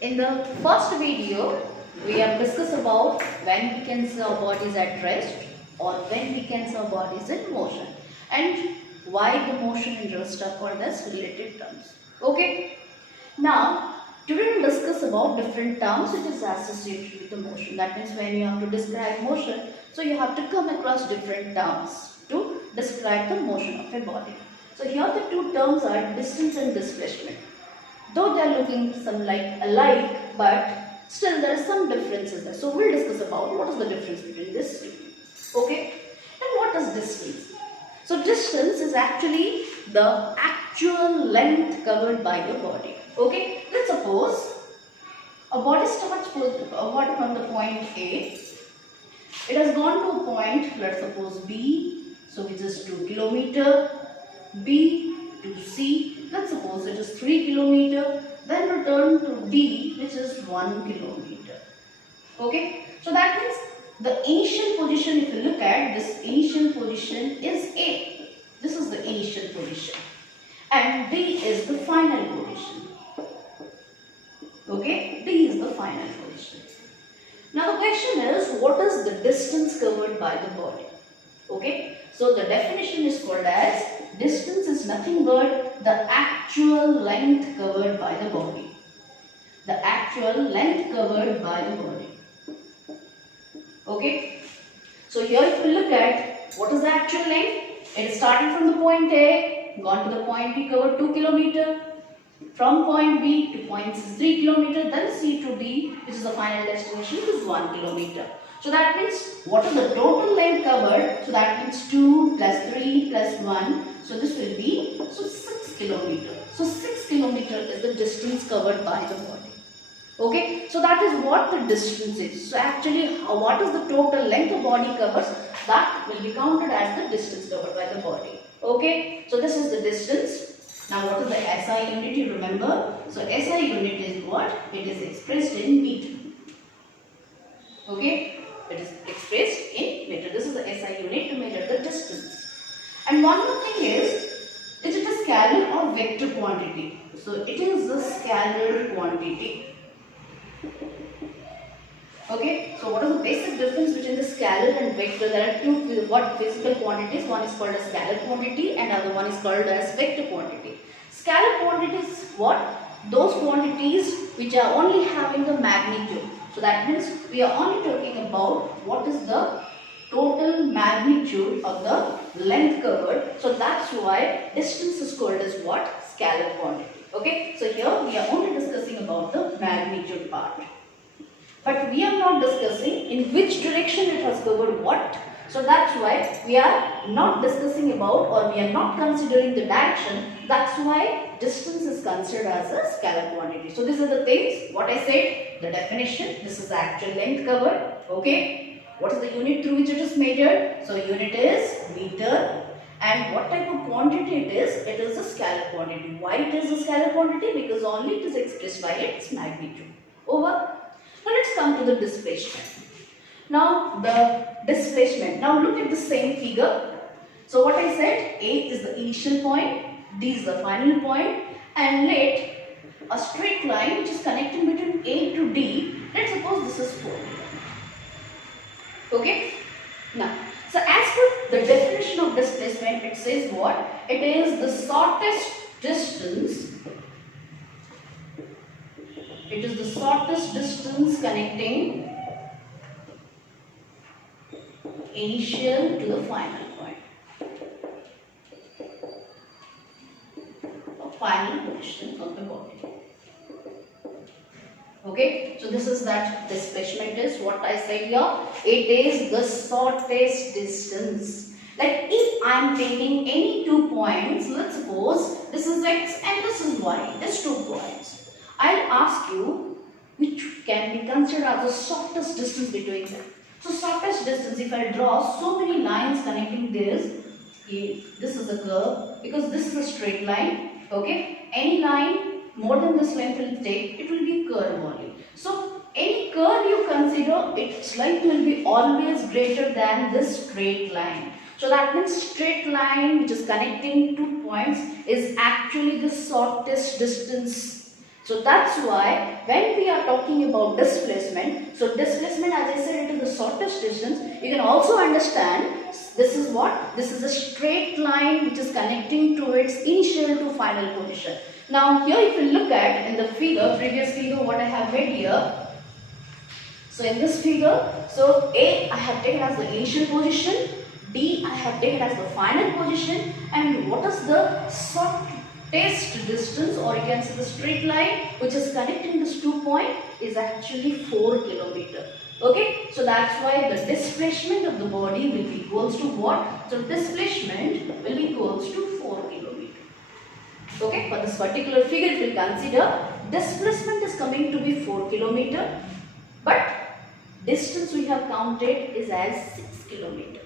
In the first video, we have discussed about when we can see our bodies at rest or when we can see our bodies in motion and why the motion and rest are called as related terms. Okay. Now, today we will discuss about different terms which is associated with the motion. That means when you have to describe motion, so you have to come across different terms to describe the motion of a body. So here the two terms are distance and displacement. Though they are looking some like alike, but still there are some differences there. So we'll discuss about what is the difference between this two. Okay? And what is distance? So distance is actually the actual length covered by the body. Okay? Let's suppose a body starts with a body from the point A. It has gone to a point, let's suppose B, so which is 2 kilometer, B to C, let's suppose it is 3 kilometer, then return to D, which is 1 kilometer. Okay, so that means the initial position, if you look at this initial position is A. This is the initial position, and D is the final position. Okay, D is the final position. Now the question is, what is the distance covered by the body? Okay, so the definition is called as distance is nothing but the actual length covered by the body. The actual length covered by the body. Okay, so here if you look at what is the actual length, it is starting from the point A, gone to the point B, covered 2 kilometer. From point B to point C is 3 kilometer, then C to D, which is the final destination, is 1 kilometer. So that means what is the total length covered? So that means 2 plus 3 plus 1. So this will be 6 kilometer. So 6 kilometer is the distance covered by the body. Okay, so that is what the distance is. So actually, what is the total length the body covers? That will be counted as the distance covered by the body. Okay, so this is the distance. Now what is the SI unit, you remember? So SI unit is what? It is expressed in meter. Okay, it is expressed in meter. This is the SI unit to measure the distance. And one more thing is it a scalar or vector quantity? So it is a scalar quantity. Okay, so what is the basic difference between the scalar and vector? There are two physical quantities. One is called as scalar quantity and other one is called as vector quantity. Scalar quantity is what? Those quantities which are only having the magnitude. So that means we are only talking about what is the total magnitude of the length covered. So that's why distance is called as what? Scalar quantity. Okay, so here we are only discussing about the magnitude part. But we are not discussing in which direction it has covered what. So that's why we are not discussing about or we are not considering the direction. That's why distance is considered as a scalar quantity. So these are the things what I said, the definition. This is the actual length covered. Okay. What is the unit through which it is measured? So unit is meter. And what type of quantity it is? It is a scalar quantity. Why it is a scalar quantity? Because only it is expressed by its magnitude. Over. Now let's come to the displacement. Now the displacement. Now look at the same figure. So what I said, A is the initial point, D is the final point, and let a straight line which is connecting between A to D, let's suppose this is 4. Okay? Now, so as per the definition of displacement, it says what? It is the shortest distance. It is the shortest distance connecting initial to the final point. Or final position of the body. Okay, so this is that displacement is what I said here. It is the shortest distance. Like if I am taking any 2 points, let's suppose this is X and this is Y. There's 2 points. I'll ask you which can be considered as the shortest distance between them. So shortest distance, if I draw so many lines connecting this is a curve because this is a straight line. Okay, any line more than this length will take, it will be curve only. So any curve you consider, its length will be always greater than this straight line. So that means straight line which is connecting 2 points is actually the shortest distance So that's why when we are talking about displacement, so displacement, as I said, it is the shortest distance. You can also understand this is what? This is a straight line which is connecting to its initial to final position. Now here if you look at in the figure, previous figure what I have made here. So in this figure, so A I have taken as the initial position, D I have taken as the final position, and what is the shortest distance, or you can say the straight line which is connecting this 2 point is actually 4 km. Okay, so that's why the displacement of the body will be equals to what? So displacement will be equals to 4 km. Okay, for this particular figure if we consider, displacement is coming to be 4 km, but distance we have counted is as 6 km.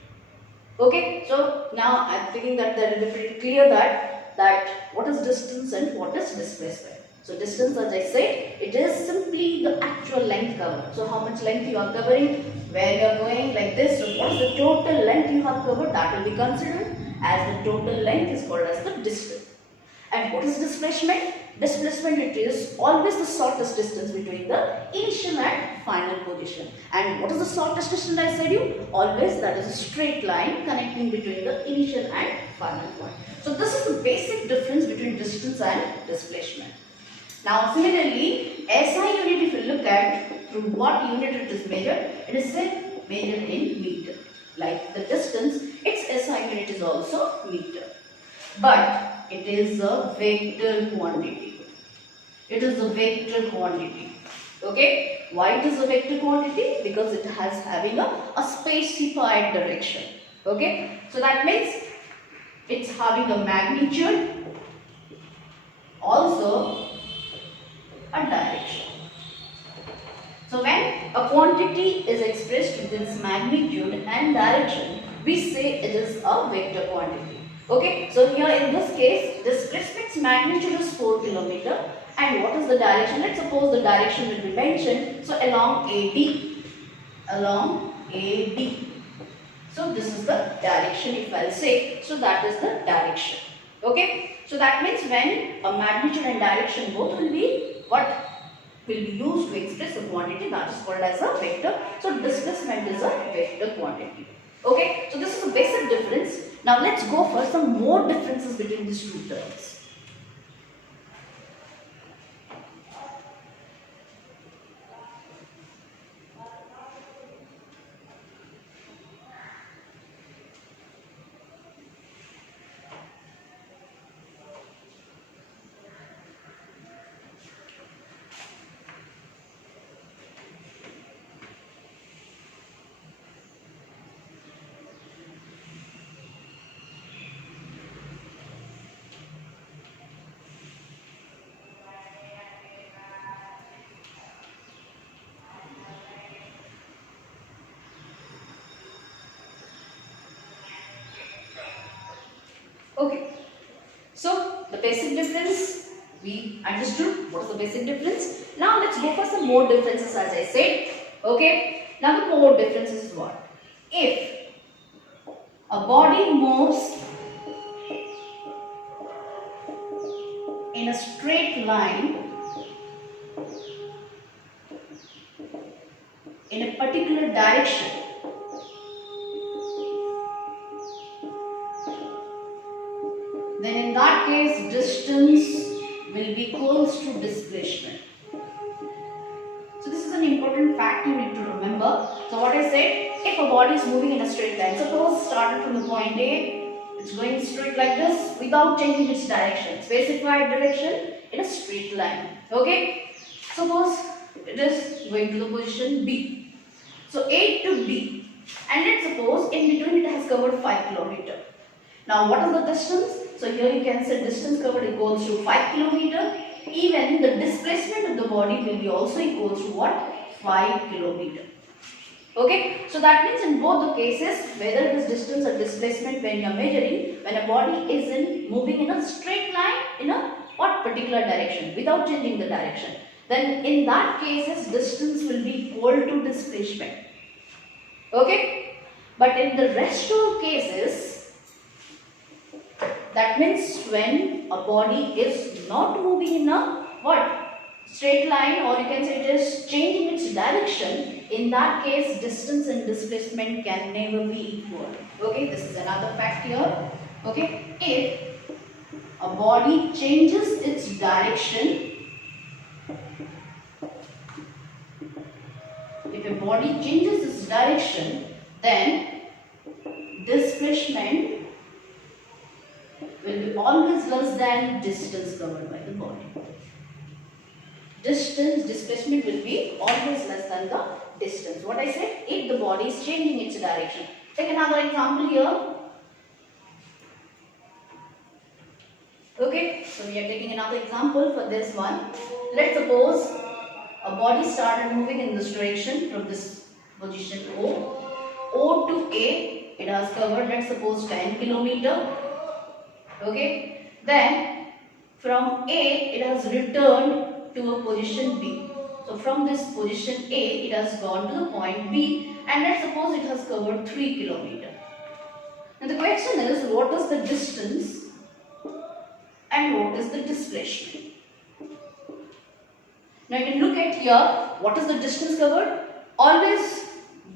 Okay, so now I am thinking that that is pretty clear that what is distance and what is displacement. So distance, as I said, it is simply the actual length covered. So how much length you are covering, where you are going like this. So what is the total length you have covered, that will be considered as the total length is called as the distance. And what is displacement? Displacement, it is always the shortest distance between the initial and final position. And what is the shortest distance I said you? Always that is a straight line connecting between the initial and final point. So this is the basic difference between distance and displacement. Now similarly, SI unit if you look at through what unit it is measured, it is measured in meter. Like the distance, its SI unit is also meter. But it is a vector quantity. It is a vector quantity. Okay? Why it is a vector quantity? Because it has having a specified direction. Okay? So that means it's having a magnitude, also a direction. So when a quantity is expressed with its magnitude and direction, we say it is a vector quantity. Okay, so here in this case, displacement's magnitude is 4 km, and what is the direction? Let's suppose the direction will be mentioned. So along AD. So this is the direction if I'll say. So that is the direction. Okay, so that means when a magnitude and direction both will be what will be used to express a quantity, that is called as a vector. So displacement is a vector quantity. Okay, so this is the basic difference. Now let's go for some more differences between these two terms. Okay, so the basic difference we understood. What is the basic difference? Now let's go for some more differences as I said. Okay, now the more difference is what? If a body moves in a straight line in a particular direction, then in that case distance will be equals to displacement. So this is an important fact you need to remember. So what I said, if a body is moving in a straight line, suppose started from the point A, it's going straight like this without changing its direction, specified direction in a straight line. Okay, suppose it is going to the position B. So A to B, and let's suppose in between it has covered 5 km. Now what is the distance? So here you can say distance covered equals to 5 km. Even the displacement of the body will be also equals to what? 5 km. Okay, so that means in both the cases, whether it is distance or displacement, when you are measuring, when a body is moving in a straight line in a what particular direction without changing the direction, then in that cases distance will be equal to displacement. Okay, but in the rest of cases, that means when a body is not moving in a what? straight line, or you can say it is changing its direction, in that case distance and displacement can never be equal. Okay, this is another fact here. Okay, if a body changes its direction, then displacement will be always less than distance covered by the body. Displacement will be always less than the distance. What I said, if the body is changing its direction. Take another example here. Okay, so we are taking another example for this one. Let's suppose a body started moving in this direction from this position O to A. It has covered, let's suppose, 10 kilometer. Okay, then from A it has returned to a position B. So from this position A it has gone to the point B, and let's suppose it has covered 3 kilometer. Now the question is, what is the distance and what is the displacement? Now you can look at here, what is the distance covered? Always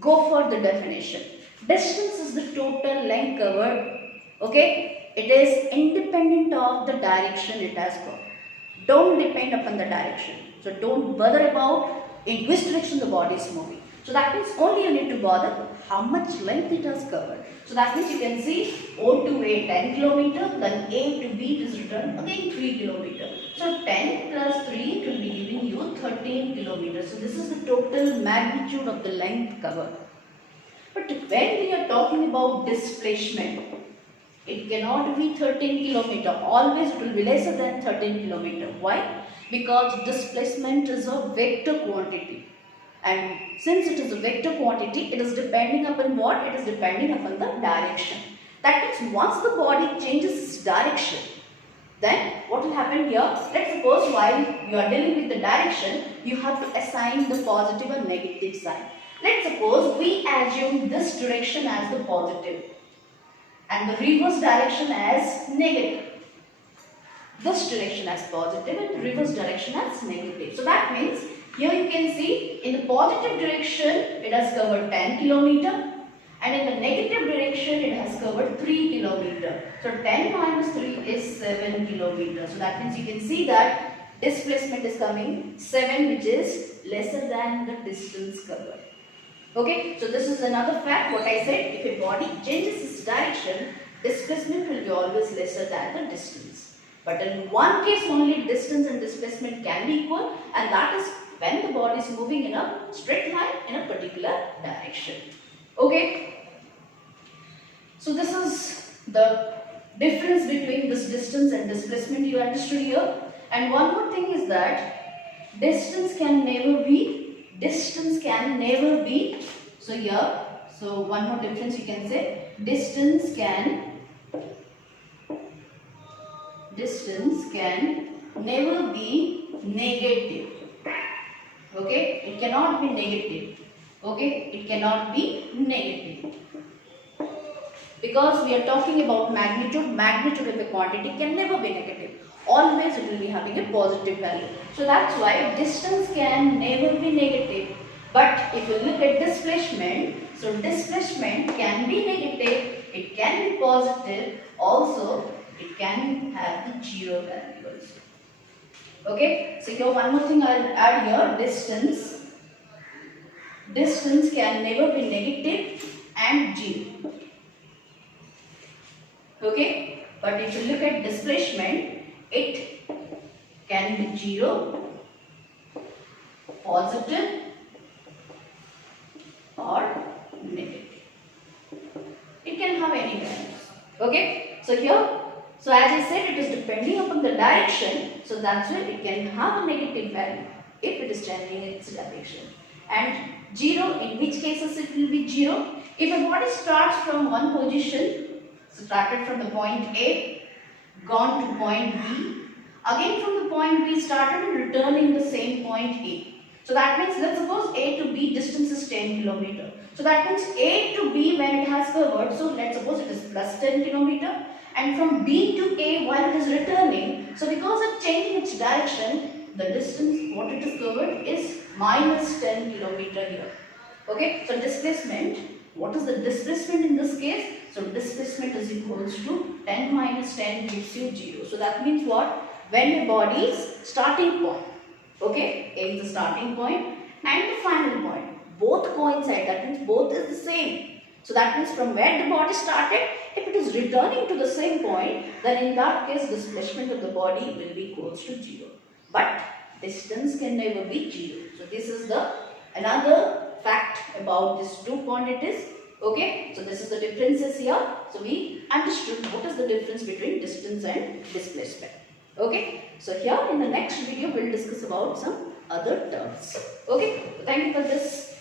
go for the definition. Distance is the total length covered. Okay, it is independent of the direction it has gone. Don't depend upon the direction. So don't bother about in which direction the body is moving. So that means only you need to bother how much length it has covered. So that means you can see O to A 10 kilometer, then A to B is returned again 3 kilometer. So 10 plus 3 will be giving you 13 kilometers. So this is the total magnitude of the length covered. But when we are talking about displacement, it cannot be 13 kilometer. Always it will be lesser than 13 kilometer. Why? Because displacement is a vector quantity. And since it is a vector quantity, it is depending upon what? It is depending upon the direction. That means once the body changes its direction, then what will happen here? Let's suppose while you are dealing with the direction, you have to assign the positive and negative sign. Let's suppose we assume this direction as the positive and the reverse direction as negative. This direction as positive and the reverse direction as negative. So that means here you can see in the positive direction it has covered 10 kilometer, and in the negative direction it has covered 3 kilometer. So 10 minus 3 is 7 kilometer. So that means you can see that displacement is coming 7, which is lesser than the distance covered. Okay, so this is another fact. What I said, if a body changes its direction, displacement will be always lesser than the distance. But in one case only distance and displacement can be equal, and that is when the body is moving in a straight line in a particular direction. Okay, so this is the difference between this distance and displacement you understood here. And one more thing is that distance can never be, so here, so one more difference you can say, distance can never be negative. Okay, it cannot be negative. Okay, it cannot be negative. Because we are talking about magnitude of a quantity can never be negative. Always it will be having a positive value. So that's why distance can never be negative. But if you look at displacement, so displacement can be negative, it can be positive, also it can have the zero value also. Okay, so here one more thing I will add here, distance can never be negative and zero. Okay, but if you look at displacement, it can be zero, positive or negative. It can have any values. Okay, so here, so as I said, it is depending upon the direction, so that's why it can have a negative value if it is changing its direction. And zero, in which cases it will be zero? If a body starts from one position, started from the point A, gone to point B, again from the point B started and returning the same point A. So that means, let's suppose A to B distance is 10 kilometer. So that means A to B when it has covered, so let's suppose it is plus 10 kilometer, and from B to A while it is returning, so because of changing its direction, the distance what it is covered is minus 10 kilometer here. Okay, so displacement, what is the displacement in this case? So displacement is equals to 10 minus 10 gives you 0. So that means what? When a body's starting point, okay, A is the starting point and the final point, both coincide, that means both is the same. So that means from where the body started, if it is returning to the same point, then in that case displacement of the body will be equals to 0. But distance can never be 0. So this is the another fact about these two quantities. Okay, so this is the differences here. So we understood what is the difference between distance and displacement. Okay, so here in the next video we'll discuss about some other terms. Okay, so thank you for this.